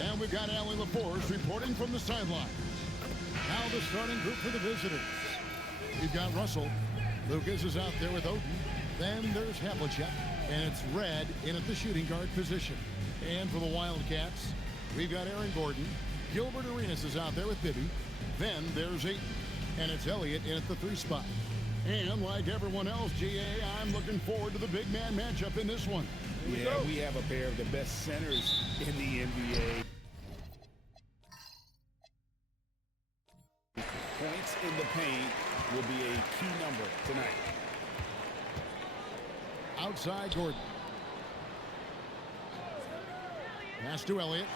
And we've got Allie LaForce reporting from the sidelines. Now the starting group for the visitors. We've got Russell. Lucas is out there with Oden. Then there's Havlicek. And it's Red in at the shooting guard position. And for the Wildcats, we've got Aaron Gordon. Gilbert Arenas is out there with Bibby. Then there's Ayton. And it's Elliott in at the 3 spot. And like everyone else, GA, I'm looking forward to the big man matchup in this one. Yeah, we have a pair of the best centers in the NBA. Points in the paint will be a key number tonight. Outside Gordon. Pass to Elliott.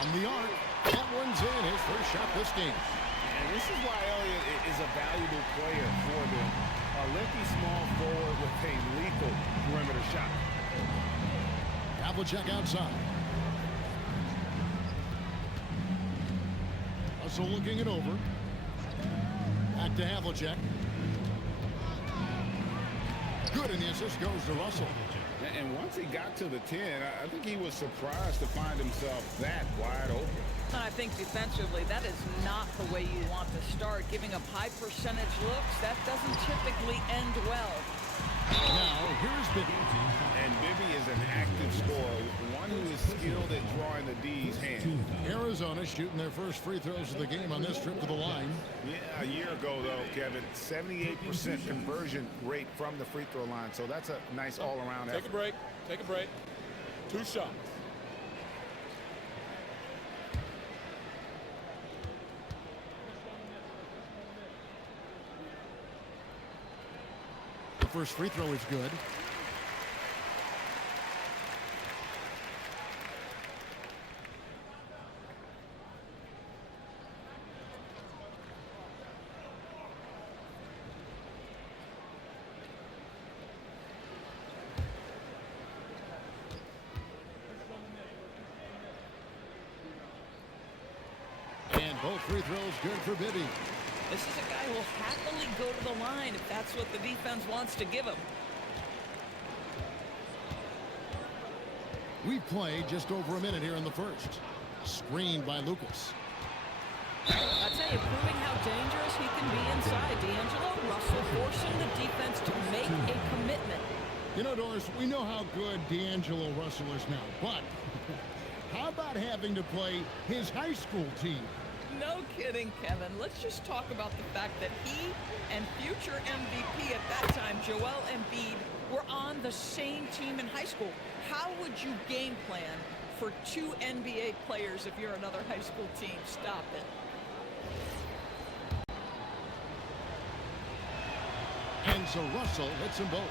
From the arc. That one's in. His first shot this game. And this is why Elliott is a valuable player for them. A lengthy small forward with a lethal perimeter shot. Havlicek outside. Russell looking it over. Back to Havlicek. Good, and the assist goes to Russell. And once he got to the 10, I think he was surprised to find himself that wide open. And I think defensively, that is not the way you want to start. Giving up high percentage looks, that doesn't typically end well. Now, here's Bibby. And Bibby is an active scorer, one who is skilled at drawing the D's hand. Arizona shooting their first free throws of the game on this trip to the line. Yeah, a year ago, though, Kevin, 78% conversion rate from the free throw line. So that's a nice all-around effort. Take a break. Take a break. 2 shots. The first free throw is good. And both free throws good for Bibby. This is a guy who will happily go to the line if that's what the defense wants to give him. We've played just over a minute here in the first. Screened by Lucas. I tell you, proving how dangerous he can be inside. D'Angelo Russell forcing the defense to make a commitment. You know, Doris, we know how good D'Angelo Russell is now, but how about having to play his high school team? No kidding, Kevin. Let's just talk about the fact that he and future MVP at that time, Joel Embiid, were on the same team in high school. How would you game plan for 2 NBA players if you're another high school team? Stop it. And so Russell hits them both.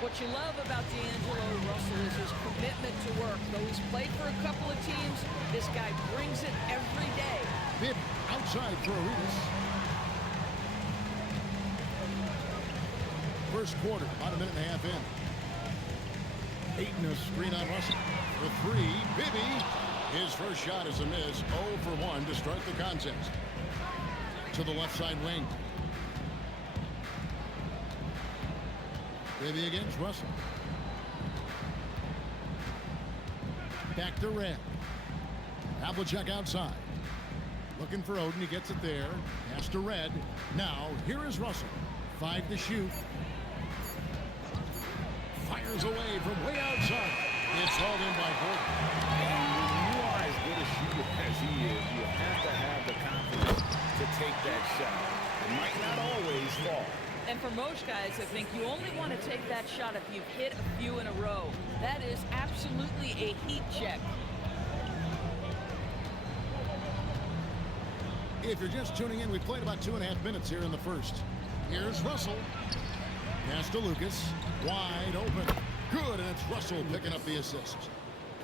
What you love about D'Angelo Russell is his commitment to work. Though he's played for a couple of teams, this guy brings it every day. Bib outside for Arenas. First quarter, about a minute and a half in. Ayton a screen on Russell. For 3, Bibby. His first shot is a miss. 0 for 1 to start the contest. To the left side wing. Bibby against Russell. Back to Red. Havlicek outside. Looking for Oden. He gets it there. Pass to Red. Now, here is Russell. 5 to shoot. Fires away from way outside. It's hauled in by Gordon. And when you are as good a shooter as he is, you have to have the confidence to take that shot. It might not always fall. And for most guys, I think you only want to take that shot if you've hit a few in a row. That is absolutely a heat check. If you're just tuning in, we played about 2.5 minutes here in the first. Here's Russell. Pass to Lucas. Wide open. Good, and it's Russell picking up the assist.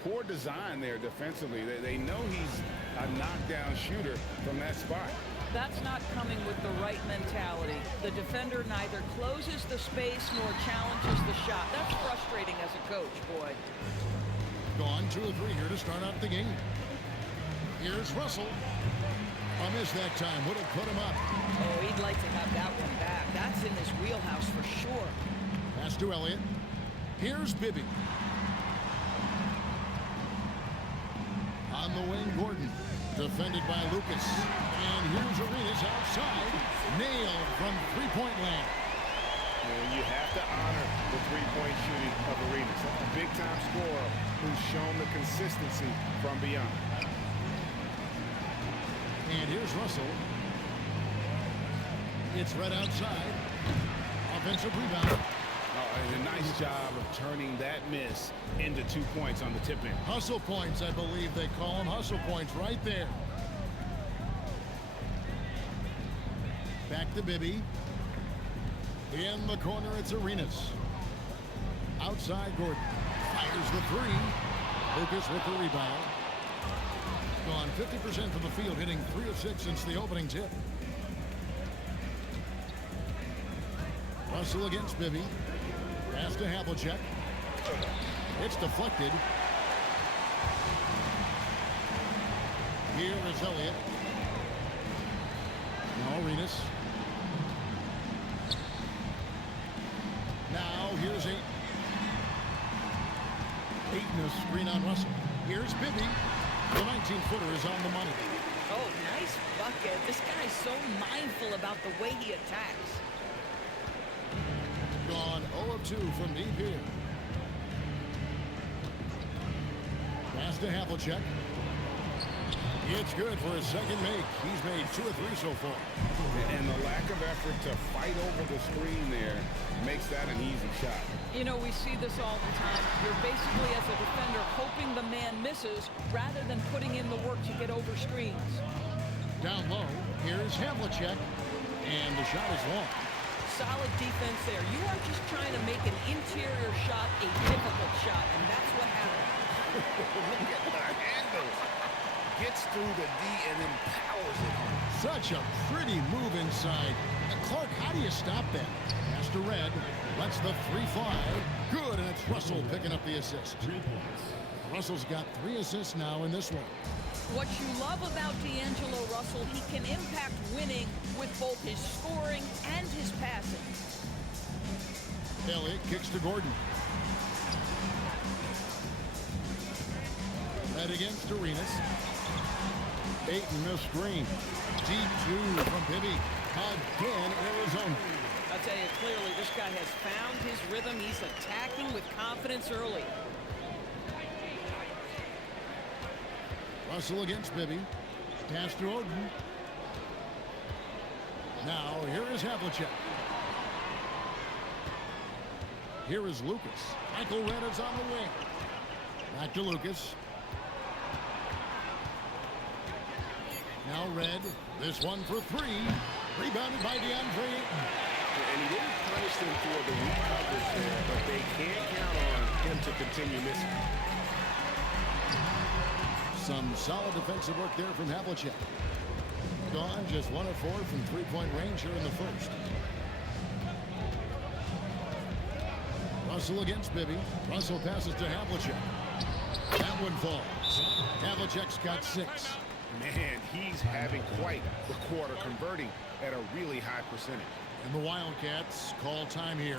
Poor design there defensively. They know he's a knockdown shooter from that spot. That's not coming with the right mentality. The defender neither closes the space nor challenges the shot. That's frustrating as a coach, boy. Gone 2 or 3 here to start out the game. Here's Russell. A miss that time. Would have put him up. Oh, he'd like to have that one back. That's in his wheelhouse for sure. Pass to Elliott. Here's Bibby. On the wing, Gordon. Defended by Lucas. And here's Arenas outside. Nailed from three-point land. And you have to honor the three-point shooting of Arenas. A big-time scorer who's shown the consistency from beyond. And here's Russell. It's right outside. Offensive rebound. And a nice job of turning that miss into 2 points on the tip in. Hustle points, I believe they call them. Hustle points right there. Back to Bibby. In the corner, it's Arenas. Outside, Gordon. Fires the three. Lucas with the rebound. Gone 50% from the field, hitting 3 of 6 since the opening tip. Russell against Bibby. Pass to Havlicek. It's deflected. Here is Elliott. Now Arenas. Now here's Ayton. Ayton a screen on Russell. Here's Bibby. The 19-footer is on the money. Oh, nice bucket. This guy's so mindful about the way he attacks. Gone 0 of 2 from deep here. Pass to Havlicek. It's good for his second make. He's made 2 of 3 so far. And the lack of effort to fight over the screen there makes that an easy shot. You know, we see this all the time. You're basically, as a defender, hoping the man misses rather than putting in the work to get over screens. Down low, here's Havlicek. And the shot is long. Solid defense there. You are just trying to make an interior shot a difficult shot, and that's what happened. Look at the handles. Gets through the D and then powers it home. Such a pretty move inside. Clark, how do you stop that? Pass to Red. Lets the three fly. Good, and it's Russell picking up the assist. Russell's got 3 assists now in this one. What you love about D'Angelo Russell, he can impact winning with both his scoring and his passing. Elliott kicks to Gordon. Red against Arenas. Ayton missed screen. Deep 2 from Bibby. Again, Arizona. I'll tell you clearly, this guy has found his rhythm. He's attacking with confidence early. Russell against Bibby. Pass to Oden. Now, here is Havlicek. Here is Lucas. Michael Red is on the wing. Back to Lucas. Now Red. This one for 3. Rebounded by DeAndre Ayton. And he didn't punish them for the weak coverage there, but they can't count on him to continue missing. Some solid defensive work there from Havlicek. Gone just 1 of 4 from three-point range here in the first. Russell against Bibby. Russell passes to Havlicek. That one falls. Havlicek's got 6. Man, he's having quite the quarter, converting at a really high percentage. And the Wildcats call time here.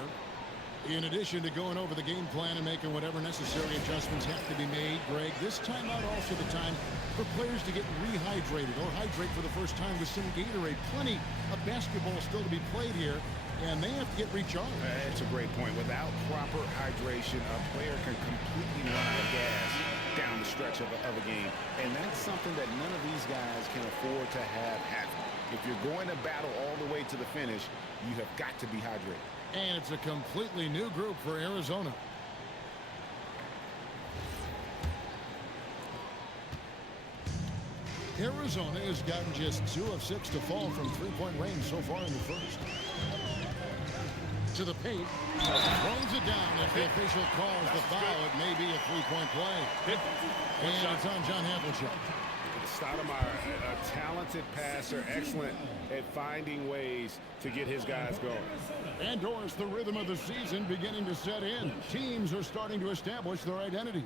In addition to going over the game plan and making whatever necessary adjustments have to be made, Greg, this timeout also the time for players to get rehydrated or hydrate for the first time with some Gatorade. Plenty of basketball still to be played here, and they have to get recharged. That's a great point. Without proper hydration, a player can completely run out of gas down the stretch of a game. And that's something that none of these guys can afford to have happen. If you're going to battle all the way to the finish, you have got to be hydrated. And it's a completely new group for Arizona. Arizona has gotten just 2 of 6 to fall from three-point range so far in the first. To the paint. Throws it down. If the official calls the foul, it may be a three-point play. And it's on John Havlicek. Stoudemire, a talented passer, excellent at finding ways to get his guys going. And Doris, the rhythm of the season beginning to set in. Teams are starting to establish their identity.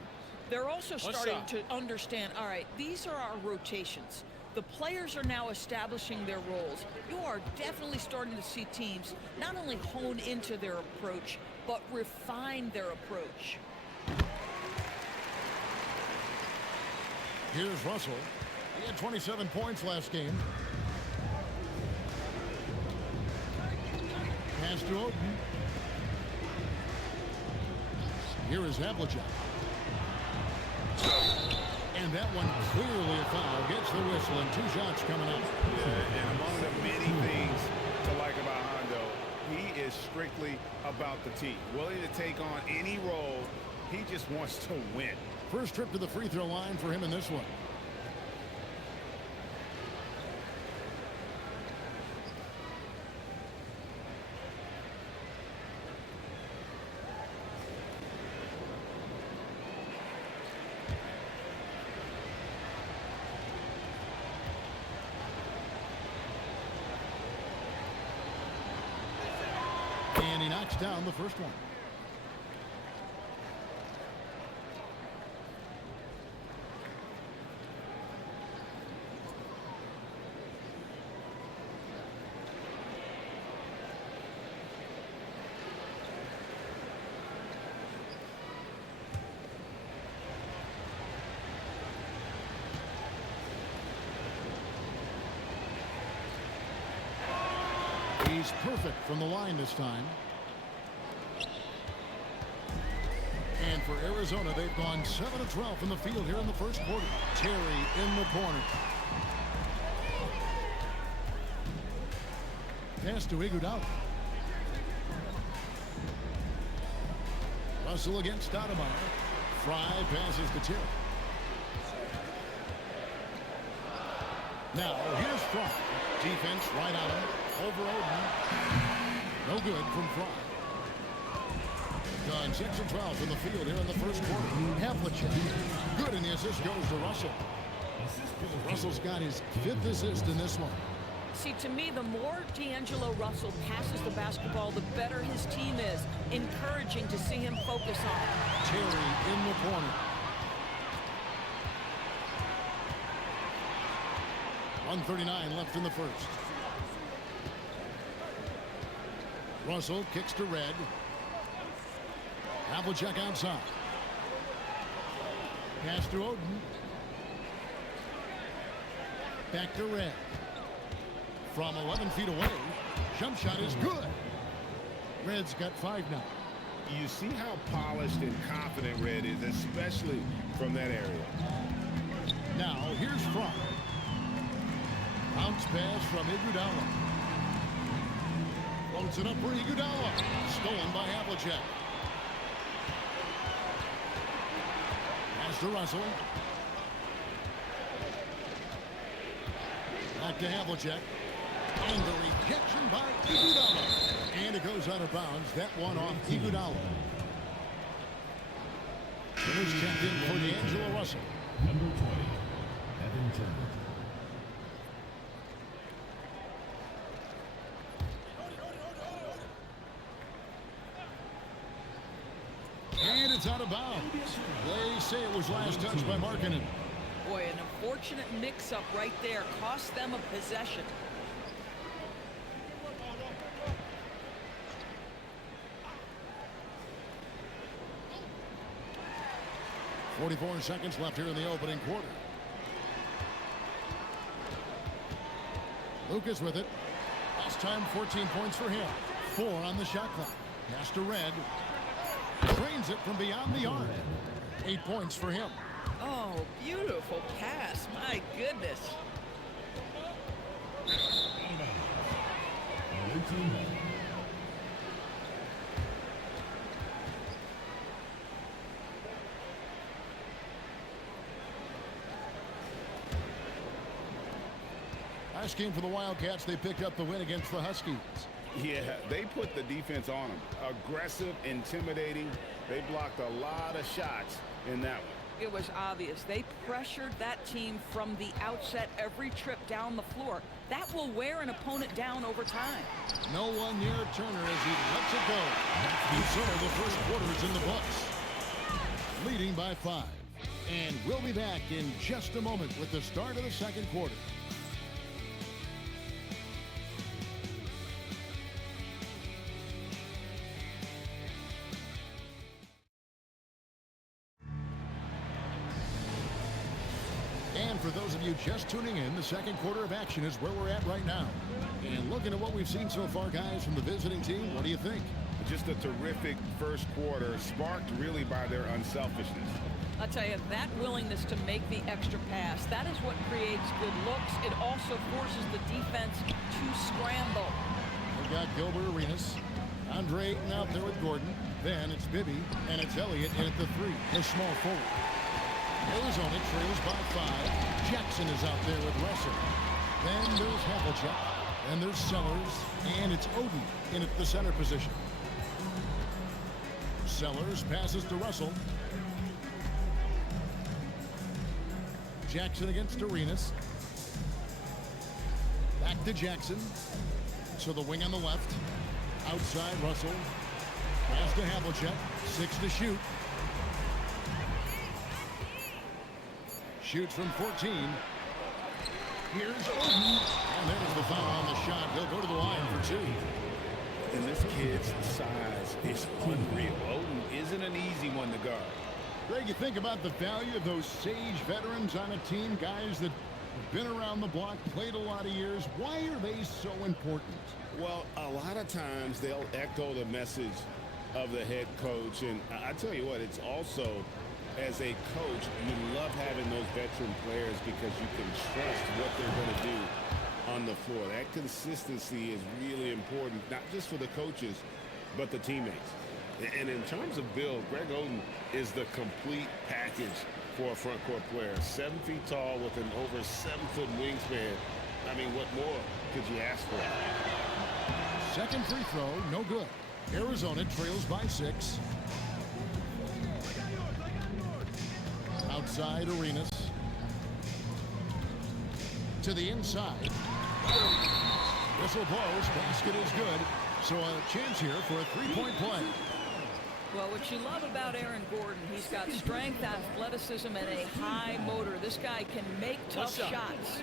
They're also starting to understand, all right, these are our rotations. The players are now establishing their roles. You are definitely starting to see teams not only hone into their approach, but refine their approach. Here's Russell. He had 27 points last game. Pass to Oden. Here is Havlicek. And that one clearly a foul. Gets the whistle and 2 shots coming up. Yeah, and among the many things to like about Hondo, he is strictly about the team. Willing to take on any role. He just wants to win. First trip to the free throw line for him in this one. And he knocks down the first one. He's perfect from the line this time. And for Arizona, they've gone 7 of 12 from the field here in the first quarter. Terry in the corner. Pass to Iguodala. Russell against Stoudemire. Fry passes to Terry. Now here's Fry. Defense right on him. Over Oden. No good from Fry. Gone 6 of 12 from the field here in the first quarter. Havlicek. Good, and the assist goes to Russell. Russell's got his 5th assist in this one. See, to me, the more D'Angelo Russell passes the basketball, the better his team is. Encouraging to see him focus on it. Terry in the corner. .139 left in the first. Russell kicks to Red. Havlicek outside. Pass to Oden. Back to Red. From 11 feet away. Jump shot is good. Red's got 5 now. You see how polished and confident Red is, especially from that area. Now here's Fry. Bounce pass from Iguodala. Floats it up for Iguodala. Stolen by Havlicek. Pass to Russell. Back to Havlicek. And the rejection by Iguodala. And it goes out of bounds. That one off Iguodala. It was checked in for D'Angelo Russell. Number 20, Evan Turner. And it's out of bounds. They say it was last touched by Markkanen. Boy, an unfortunate mix-up right there. Cost them a possession. .44 seconds left here in the opening quarter. Lucas with it. Last time 14 points for him. 4 on the shot clock. Pass to Red. Drains it from beyond the arc. 8 points for him. Oh, beautiful pass. My goodness. Last game for the Wildcats, they picked up the win against the Huskies. Yeah, they put the defense on them. Aggressive, intimidating. They blocked a lot of shots in that one. It was obvious. They pressured that team from the outset every trip down the floor. That will wear an opponent down over time. No one near Turner as he lets it go. And so the first quarter is in the books. Leading by 5. And we'll be back in just a moment with the start of the second quarter. you just tuning in, the second quarter of action is where we're at right now. And looking at what we've seen so far, guys, from the visiting team, what do you think? Just a terrific first quarter, sparked really by their unselfishness. I'll tell you, that willingness to make the extra pass, that is what creates good looks. It also forces the defense to scramble. We've got Gilbert Arenas. Andre Ayton out there with Gordon. Then it's Bibby, and it's Elliott in at the 3, the small forward. Arizona trails by 5. Jackson is out there with Russell. Then there's Havlicek. Then there's Sellers. And it's Oden in at the center position. Sellers passes to Russell. Jackson against Arenas. Back to Jackson. So the wing on the left. Outside Russell. Pass to Havlicek. 6 to shoot. Shoots from 14. Here's Oden. And there's the foul on the shot. He'll go to the line for 2. And this kid's size is unreal. Oden isn't an easy one to guard. Greg, you think about the value of those sage veterans on a team, guys that have been around the block, played a lot of years. Why are they so important? Well, a lot of times they'll echo the message of the head coach. And I tell you what, it's also, as a coach, you love having those veteran players because you can trust what they're going to do on the floor. That consistency is really important, not just for the coaches, but the teammates. And in terms of build, Greg Oden is the complete package for a front court player. 7 feet tall with an over 7-foot wingspan. I mean, what more could you ask for? Second free throw, no good. Arizona trails by 6. Outside Arenas. To the inside. Whistle blows. Basket is good. So a chance here for a 3-point play. Well, what you love about Aaron Gordon, he's got strength, athleticism, and a high motor. This guy can make tough shots.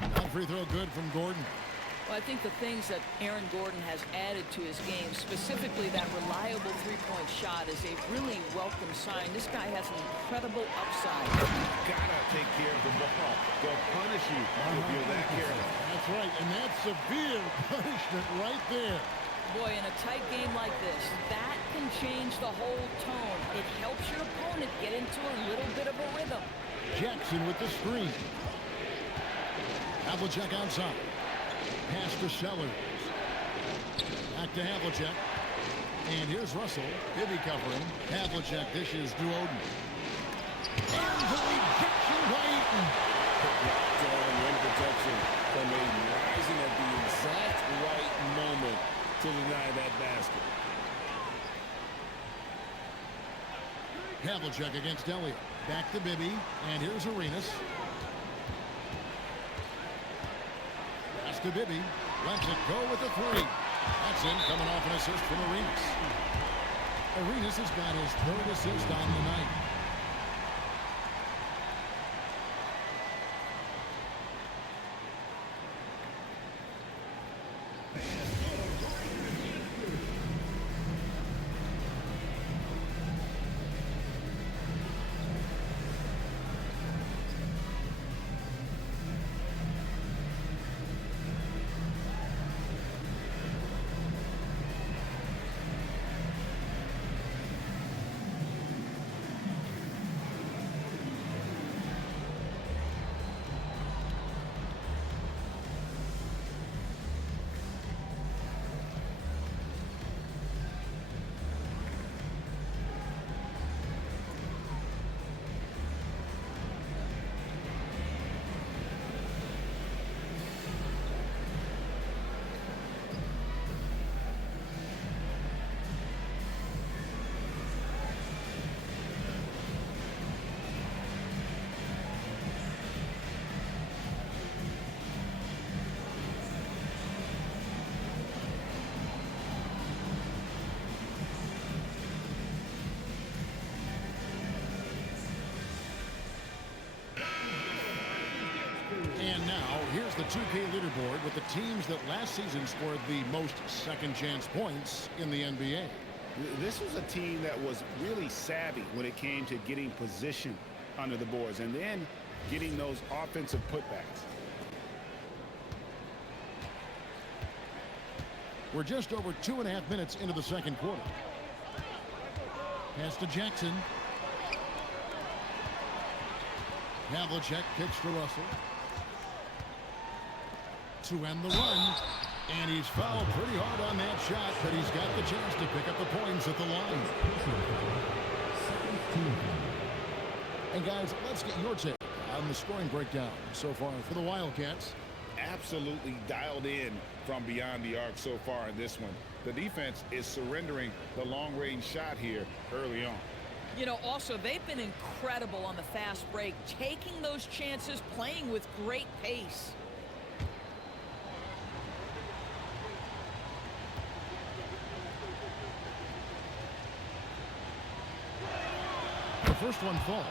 That free throw good from Gordon. Well, I think the things that Aaron Gordon has added to his game, specifically that reliable three-point shot, is a really welcome sign. This guy has an incredible upside. Gotta take care of the ball. They'll punish you if you're that careless. That's right, and that's severe punishment right there. Boy, in a tight game like this, that can change the whole tone. It helps your opponent get into a little bit of a rhythm. Jackson with the screen. Havlicek outside. Pass to Sellers. Back to Havlicek. And here's Russell. Bibby covering. Havlicek dishes to Oden. And the rejection by Ayton. Down rim protection from Ayton, rising at the exact right moment to deny that basket. Havlicek against Elliott. Back to Bibby. And here's Arenas. Pass to Bibby. Lets it go with the 3. That's in, coming off an assist from Arenas. Arenas has got his 3rd assist on the night. now, here's the 2K leaderboard with the teams that last season scored the most second-chance points in the NBA. This was a team that was really savvy when it came to getting position under the boards and then getting those offensive putbacks. We're just over 2.5 minutes into the second quarter. Pass to Jackson. Havlicek kicks to Russell. To end the run. And he's fouled pretty hard on that shot, but he's got the chance to pick up the points at the line. And guys, let's get your take on the scoring breakdown so far for the Wildcats. Absolutely dialed in from beyond the arc so far in this one. The defense is surrendering the long-range shot here early on. You know, also, they've been incredible on the fast break, taking those chances, playing with great pace. The first one falls.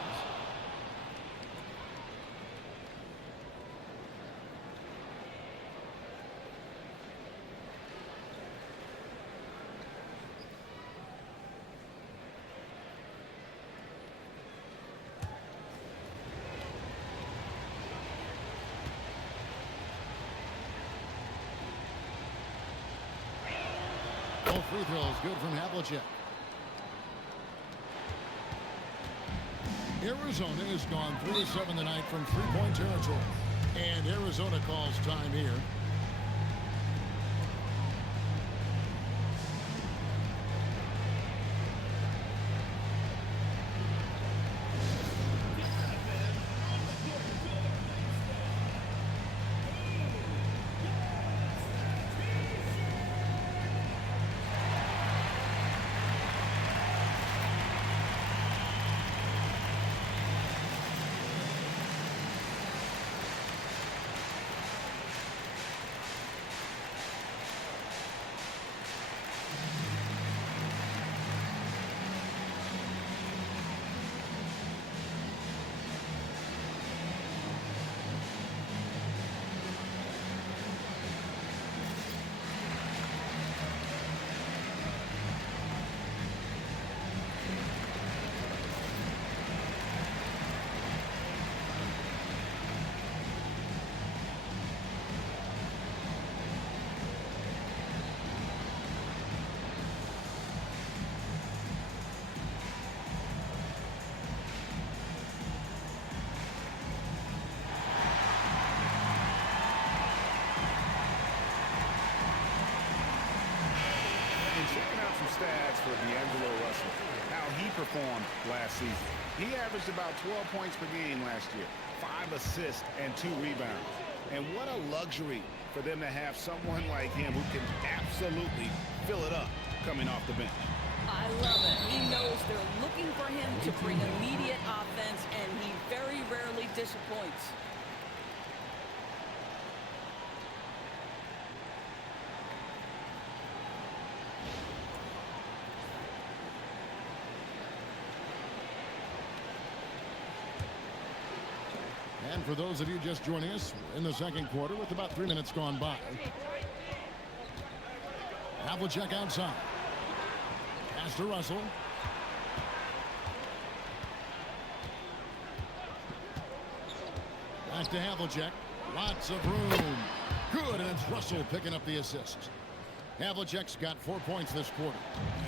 All free throws good from Havlicek. Arizona has gone 3 of 7 tonight from three-point territory. And Arizona calls time here. Stats for D'Angelo Russell, how he performed last season. He averaged about 12 points per game last year, 5 assists and 2 rebounds. And what a luxury for them to have someone like him who can absolutely fill it up coming off the bench. I love it. He knows they're looking for him to bring immediate offense, and he very rarely disappoints. And for those of you just joining us, we're in the second quarter with about 3 minutes gone by. Havlicek outside. Pass to Russell. Back to Havlicek. Lots of room. Good, and it's Russell picking up the assist. Havlicek's got 4 points this quarter.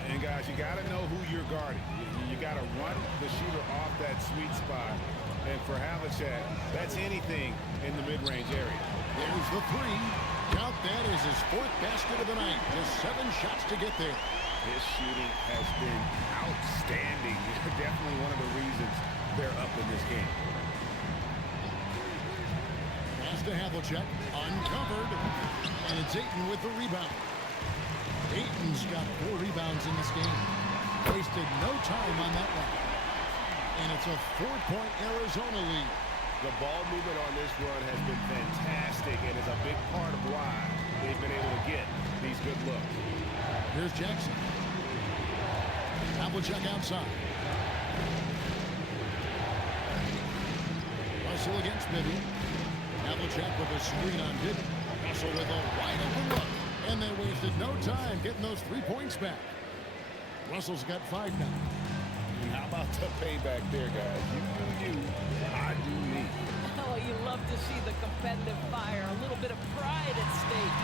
And guys, you got to know who you're guarding. You got to run the shooter off that sweet spot. And for Havlicek, that's anything in the mid-range area. There's the three. Count that as his 4th basket of the night. Just 7 shots to get there. His shooting has been outstanding. Definitely one of the reasons they're up in this game. Pass to Havlicek. Uncovered. And it's Ayton with the rebound. Ayton's got 4 rebounds in this game. Wasted no time on that one. And it's a 4-point Arizona lead. The ball movement on this run has been fantastic and is a big part of why they've been able to get these good looks. Here's Jackson. Havlicek outside. Russell against Bibby. Havlicek with a screen on Bibby. Russell with a wide open look. And they wasted no time getting those 3 points back. Russell's got 5 now. And how about the payback there, guys? You do you, I do me. Oh, you love to see the competitive fire. A little bit of pride at stake.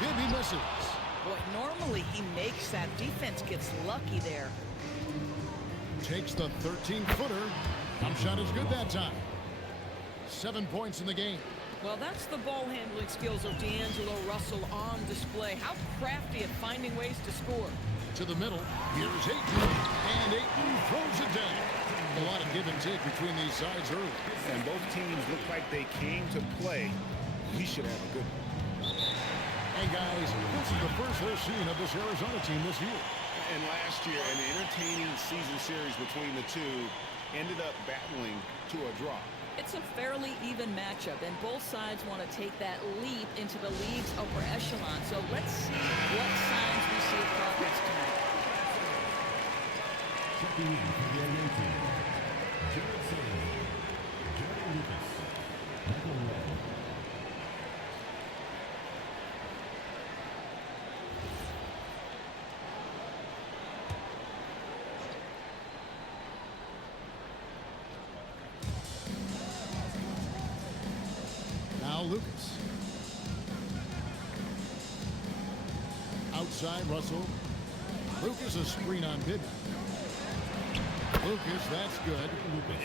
Bibby misses. Boy, normally he makes that. Defense gets lucky there. Takes the 13-footer. Jump shot is good that time. 7 points in the game. Well, that's the ball handling skills of D'Angelo Russell on display. How crafty at finding ways to score. To the middle. Here's Ayton. And Ayton throws it down. A lot of give and take between these sides early. And both teams look like they came to play. We should have a good one. Hey, guys, this is the first we've seen of this Arizona team this year. And last year, an entertaining season series between the two ended up battling to a draw. It's a fairly even matchup, and both sides want to take that leap into the league's upper echelon. So let's see what signs we see of progress tonight. Checking in for the away team. Jared Sullivan, Jerry Lucas, Michael Webb. Now Lucas. Outside Russell. Lucas a screen on Bibby. Lucas, that's good.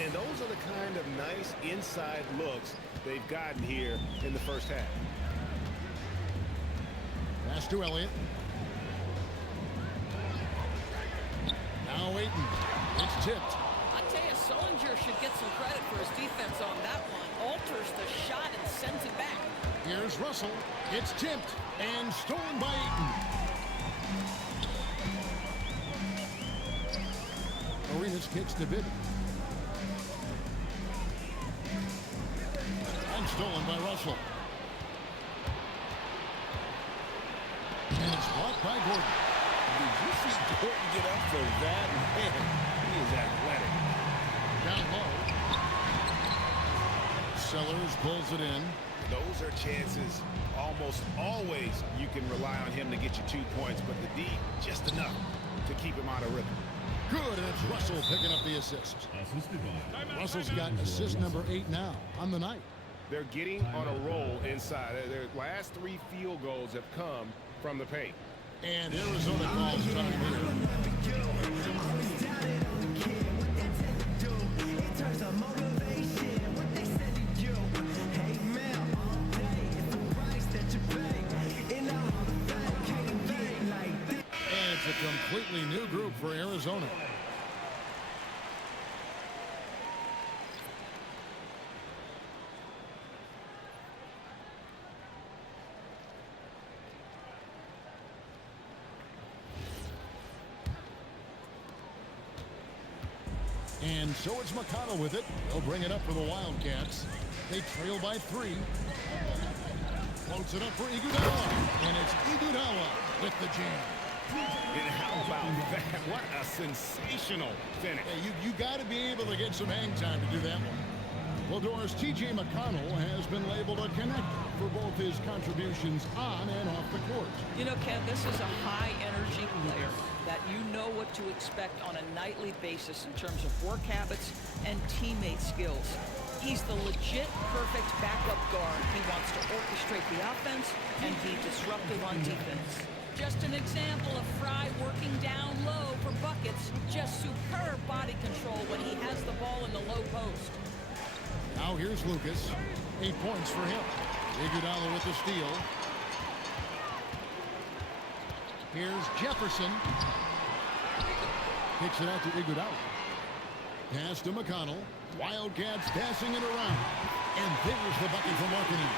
And those are the kind of nice inside looks they've gotten here in the first half. Pass to Elliott. Now Ayton. It's tipped. I tell you, Sullinger should get some credit for his defense on that one. Alters the shot and sends it back. Here's Russell. It's tipped and stolen by Ayton. Arenas kicks to Bibby. And stolen by Russell. And it's blocked by Gordon. Did you see Gordon get up for that? Man, he is athletic. Down low. Sellers pulls it in. Those are chances almost always you can rely on him to get you 2 points, but the D, just enough to keep him out of rhythm. Good, and it's Russell picking up the assist. Assisted by Russell's got assist number 8 now on the night. They're getting on a roll inside. Their last 3 field goals have come from the paint. And Arizona calls time here. And it's a completely new group for Arizona. And so it's McConnell with it. They'll bring it up for the Wildcats. They trail by 3. Floats it up for Iguodala. And it's Iguodala with the jam. And how about that? What a sensational finish. Hey, you got to be able to get some hang time to do that one. Well, Doris, T.J. McConnell has been labeled a connector for both his contributions on and off the court. You know, Ken, this is a high-energy player that you know what to expect on a nightly basis in terms of work habits and teammate skills. He's the legit perfect backup guard. He wants to orchestrate the offense and be disruptive on defense. Just an example of Fry working down low for buckets. Just superb body control when he has the ball in the low post. Now here's Lucas. 8 points for him. Iguodala with the steal. Here's Jefferson. Kicks it out to Iguodala. Pass to McConnell. Wildcats passing it around. And there's the bucket for Markkanen.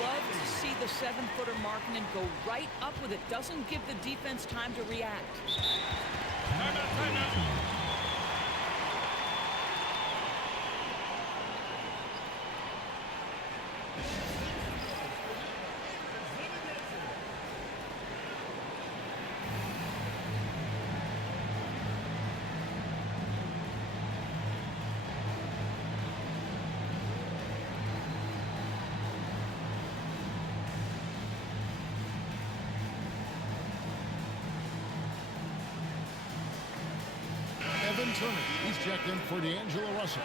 Love to see the 7-footer Markkanen go right up with it. Doesn't give the defense time to react. Timeout. Turner. He's checked in for D'Angelo Russell.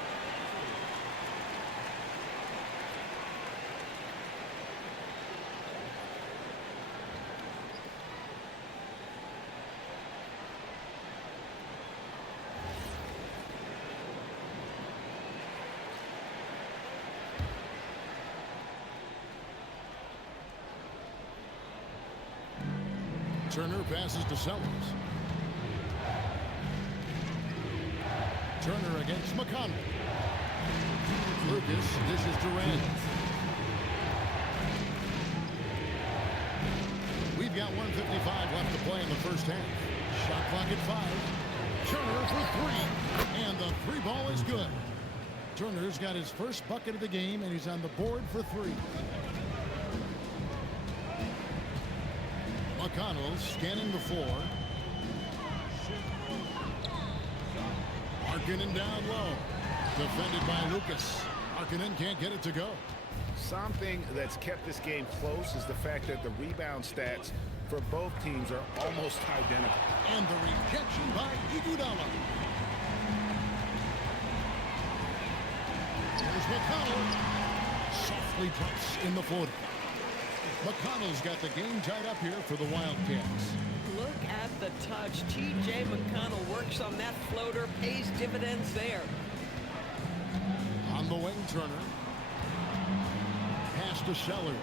Turner passes to Sellers. Turner against McConnell. Lucas dishes to Rand. We've got 1:55 left to play in the first half. Shot clock at 5. Turner for 3. And the 3 ball is good. Turner's got his first bucket of the game, and he's on the board for 3. McConnell scanning the floor. Markkanen down low. Defended by Lucas. Markkanen can't get it to go. Something that's kept this game close is the fact that the rebound stats for both teams are almost identical. And the rejection by Iguodala. Here's McConnell. Softly drops in the floater. McConnell's got the game tied up here for the Wildcats. Look at the touch. T.J. McConnell works on that floater, pays dividends there. On the wing, Turner. Pass to Sellers.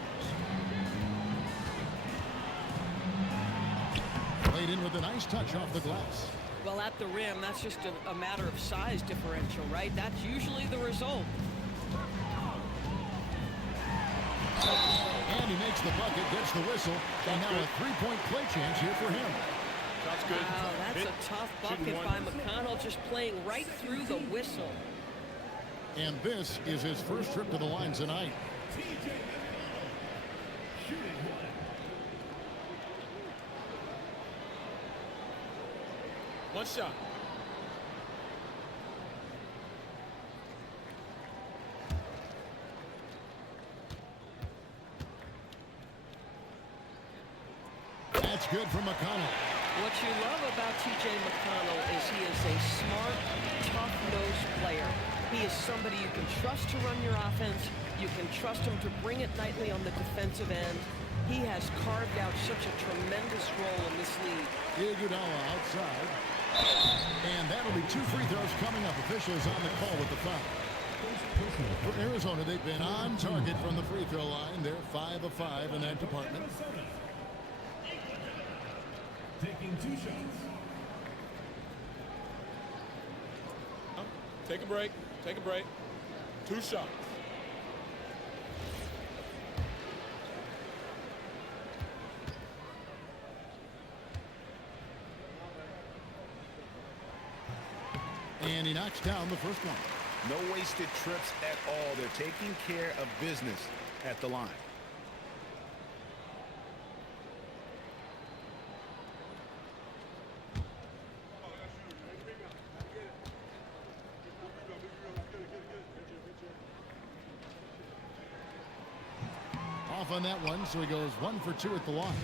Played in with a nice touch off the glass. Well, at the rim, that's just a matter of size differential, right? That's usually the result. And he makes the bucket, gets the whistle, and now a three-point play chance here for him. That's good. Wow, that's a tough bucket by McConnell, just playing right through the whistle. And this is his first trip to the line tonight. One shot. That's good for McConnell. What you love about T.J. McConnell is he is a smart, tough-nosed player. He is somebody you can trust to run your offense. You can trust him to bring it nightly on the defensive end. He has carved out such a tremendous role in this league. Iguodala outside. And that'll be 2 free throws coming up. Officials on the call with the foul. For Arizona, they've been on target from the free throw line. They're 5 of 5 in that department. Taking 2 shots. Take a break. Take a break. 2 shots. And he knocks down the first one. No wasted trips at all. They're taking care of business at the line. Off on that one, so he goes 1 for 2 at the line.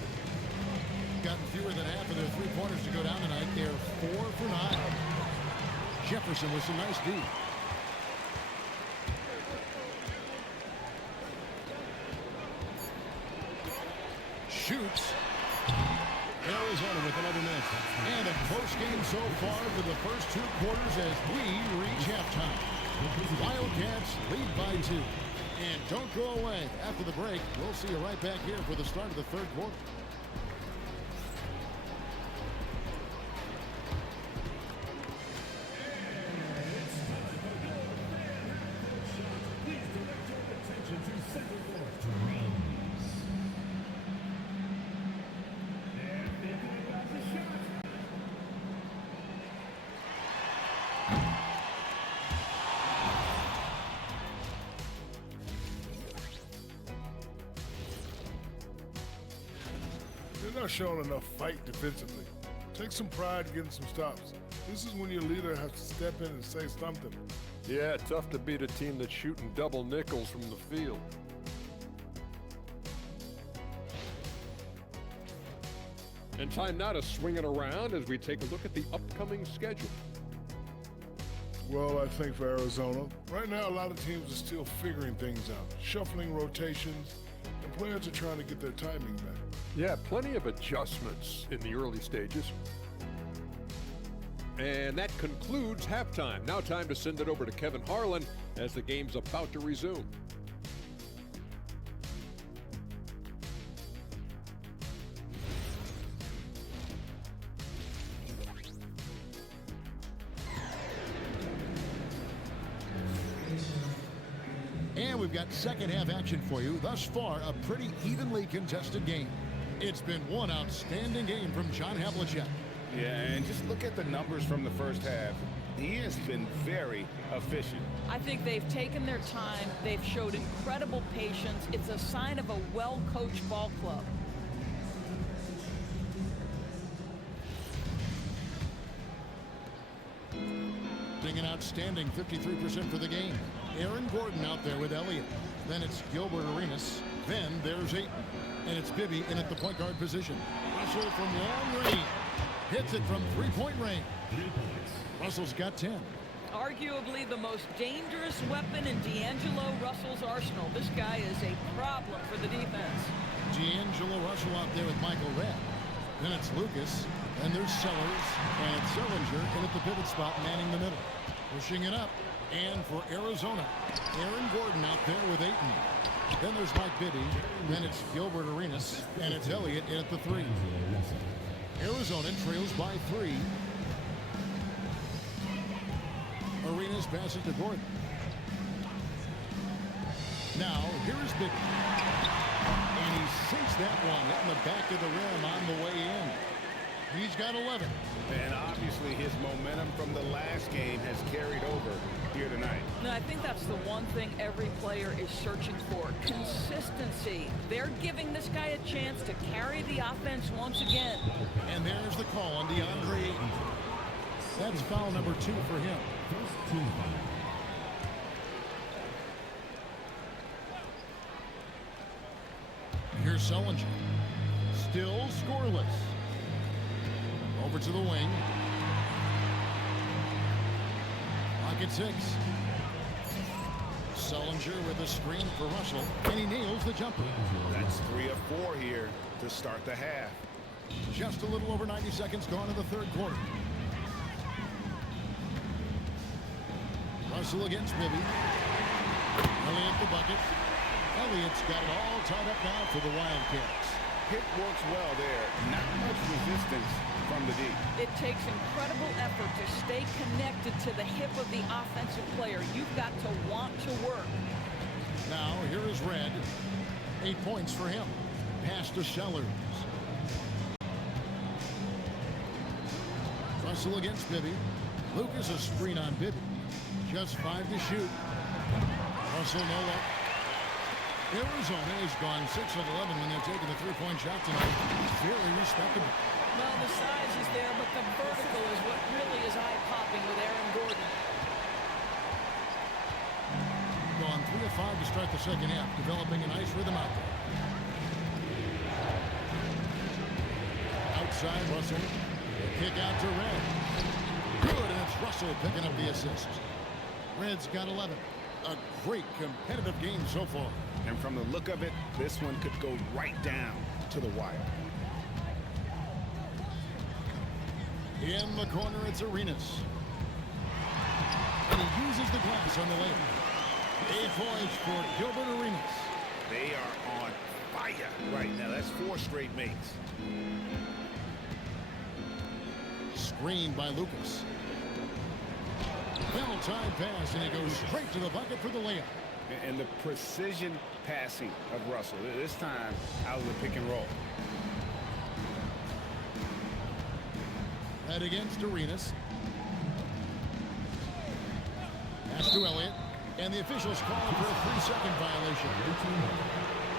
Gotten fewer than half of their three-pointers to go down tonight. They're 4 for 9. Jefferson with some nice D. Shoots. Arizona with another miss. And a close game so far for the first 2 quarters as we reach halftime. Wildcats lead by 2. And don't go away. After the break, we'll see you right back here for the start of the third quarter. They're not showing enough fight defensively. Take some pride getting some stops. This is when your leader has to step in and say something. Yeah, tough to beat a team that's shooting double nickels from the field. And time now to swing it around as we take a look at the upcoming schedule. Well, I think for Arizona, right now a lot of teams are still figuring things out, shuffling rotations, and players are trying to get their timing back. Yeah, plenty of adjustments in the early stages. And that concludes halftime. Now time to send it over to Kevin Harlan as the game's about to resume. And we've got second half action for you. Thus far, a pretty evenly contested game. It's been one outstanding game from John Havlicek. Yeah, and just look at the numbers from the first half. He has been very efficient. I think they've taken their time. They've showed incredible patience. It's a sign of a well-coached ball club. Being an outstanding 53% for the game. Aaron Gordon out there with Elliott. Then it's Gilbert Arenas. Then there's Ayton. And it's Bibby in at the point guard position. Russell from long range. Hits it from three-point range. Russell's got 10. Arguably the most dangerous weapon in D'Angelo Russell's arsenal. This guy is a problem for the defense. D'Angelo Russell out there with Michael Redd. Then it's Lucas. Then there's Sellers. And Sullinger in at the pivot spot, manning the middle. Pushing it up. And for Arizona, Aaron Gordon out there with Ayton. Then there's Mike Bibby. Then it's Gilbert Arenas. And it's Elliott in at the three. Arizona trails by 3. Arenas passes to Gordon. Now, here's Bibby. And he sinks that one in the back of the rim on the way in. He's got 11. And obviously his momentum from the last game has carried over here tonight. No, I think that's the one thing every player is searching for. Consistency. They're giving this guy a chance to carry the offense once again. And there's the call on DeAndre Ayton. That's foul number 2 for him. First team foul. Here's Sullinger. Still scoreless. Over to the wing. Pocket 6. Sullinger with a screen for Russell. And he nails the jumper. That's 3 of 4 here to start the half. Just a little over 90 seconds gone in the third quarter. Russell against Bibby. Elliott the bucket. Elliott's got it all tied up now for the Wildcats. Pick works well there. Not much resistance from the D. It takes incredible effort to stay connected to the hip of the offensive player. You've got to want to work. Now, here is Red. 8 points for him. Pass to Sellers. Russell against Bibby. Lucas a screen on Bibby. Just 5 to shoot. Russell no luck. Arizona has gone 6 of 11 when they're taking the three-point shot tonight. Very respectable. Well, the size is there, but the vertical is what really is eye-popping with Aaron Gordon. Gone 3 of 5 to start the second half, developing a nice rhythm out there. Outside Russell. Kick out to Red. Good, and it's Russell picking up the assist. Red's got 11. A great competitive game so far. And from the look of it, this one could go right down to the wire. In the corner, it's Arenas. And he uses the glass on the layup. 8 points for Gilbert Arenas. They are on fire right now. That's 4 straight makes. Screened by Lucas. Well-timed pass, and he goes straight to the bucket for the layup. And the precision passing of Russell, this time out of the pick and roll. Head against Arenas. Pass to Elliott. And the officials calling for a 3-second violation.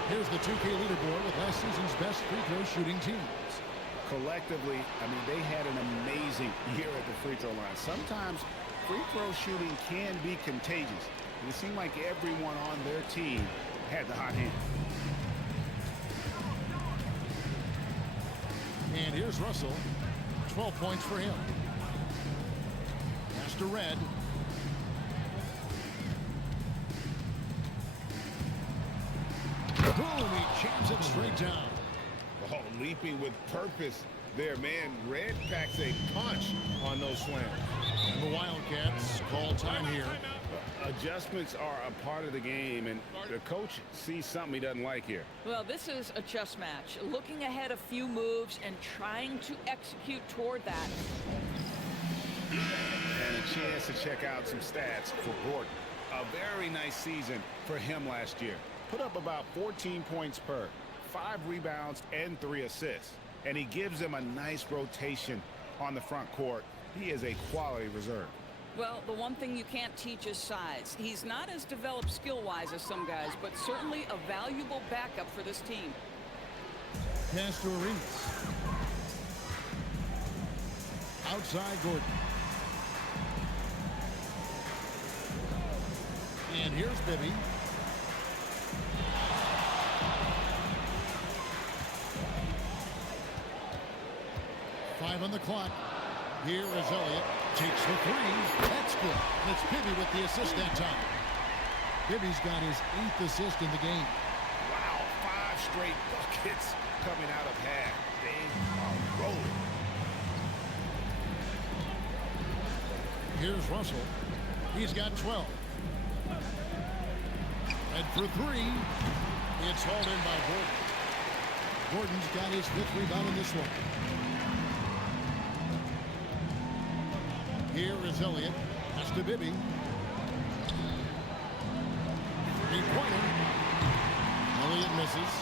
Here's the 2K leaderboard with last season's best free throw shooting teams. Collectively, I mean, they had an amazing year at the free throw line. Sometimes free throw shooting can be contagious. And it seemed like everyone on their team had the hot hand. And here's Russell. 12 points for him. Pass to Red. Boom, he jams it straight down. Oh, leaping with purpose there, man. Red packs a punch on those slams. And the Wildcats call time here. Adjustments are a part of the game, and the coach sees something he doesn't like here. Well, this is a chess match. Looking ahead a few moves and trying to execute toward that. And a chance to check out some stats for Gordon. A very nice season for him last year. Put up about 14 points per, 5 rebounds, and 3 assists. And he gives them a nice rotation on the front court. He is a quality reserve. Well, the one thing you can't teach is size. He's not as developed skill-wise as some guys, but certainly a valuable backup for this team. Pass to Arenas. Outside Gordon. And here's Bibby. Five on the clock. Here is Elliott. Takes the three. That's good. And it's Bibby with the assist that time. Bibby's got his 8th assist in the game. Wow, 5 straight buckets coming out of half. They are rolling. Here's Russell. He's got 12. And for 3, it's hauled in by Gordon. Gordon's got his 5th rebound in this one. Here is Elliott. That's to Bibby. Three-pointer. Elliott misses.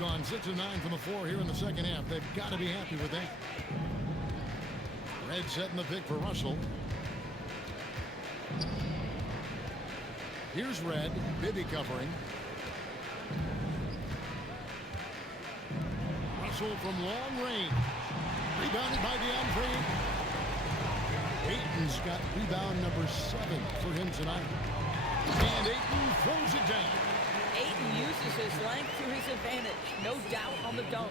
Gone 6 of 9 from the floor here in the second half. They've got to be happy with that. Red setting the pick for Russell. Here's Red. Bibby covering. Russell from long range. Rebounded by DeAndre. Ayton's got rebound number 7 for him tonight. And Ayton throws it down. Ayton uses his length to his advantage. No doubt on the dunk.